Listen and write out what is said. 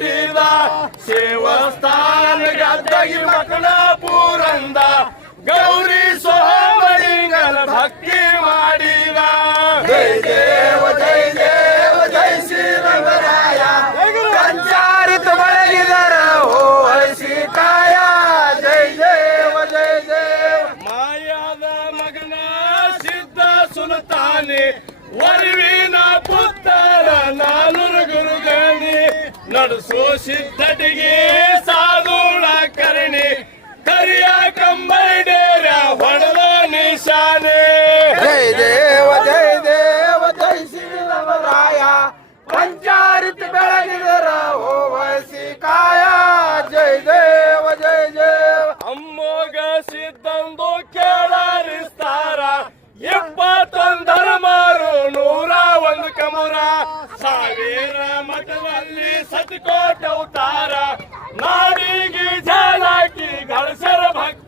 ಹುಟ್ಟಿದ ಸೇವಸ್ಥಾನ ಗದ್ದಗಿ ಮಕನಾಪುರಂದ ಗೌರಿ ಸೋಮಲಿಂಗನ ಭಕ್ತಿ ಮಾಡಿದ ಜೈ ದೇವ ಜೈ ದೇವ ಜೈ ಶ್ರೀರಂಗರಾಯ ಸಂಚಾರಿತ ಬಳಗಿದರ ಓಸಿ ಕಾಯ ಜೈ ದೇವ ಜೈ ದೇವ ಮಾಯಾದ ಮಗನ ಸಿದ್ಧ ಸುಲ್ತಾನಿ ವರಿವಿನ ಪುತ್ರ ನಾನೂರು ಗುರುಗಣಿ ನಡೆಸೋ ಸಿದ್ಧಟಿಗೆ ಸಾಧುಳ ಕರಣಿ ಕರಿಯ ಕಂಬೈಡೇರ ಹೊಡೆದ ನಿಶಾನೆ ಜೈ ದೇವ ಜೈ ಶ್ರೀರಾಮರಾಯ ಪಂಚಾರಿತ ಬೆಳಗಿದರ ಓವಸಿ ಕಾಯ ಜೈ ದೇವ ಅಮ್ಮೋಗ ಸಿದ್ಧಂದು ಕೇಳರಿಸ್ತಾರ 21 ಮಾರು 101 ಕಮರ ಸಾವಿರ ಮಠದಲ್ಲಿ ಸತಿಕೋಟ ಅವತಾರ ನಾಡಿಗೆ ಜಾಲಾಕಿ ಗಳಸರ ಭಕ್ತ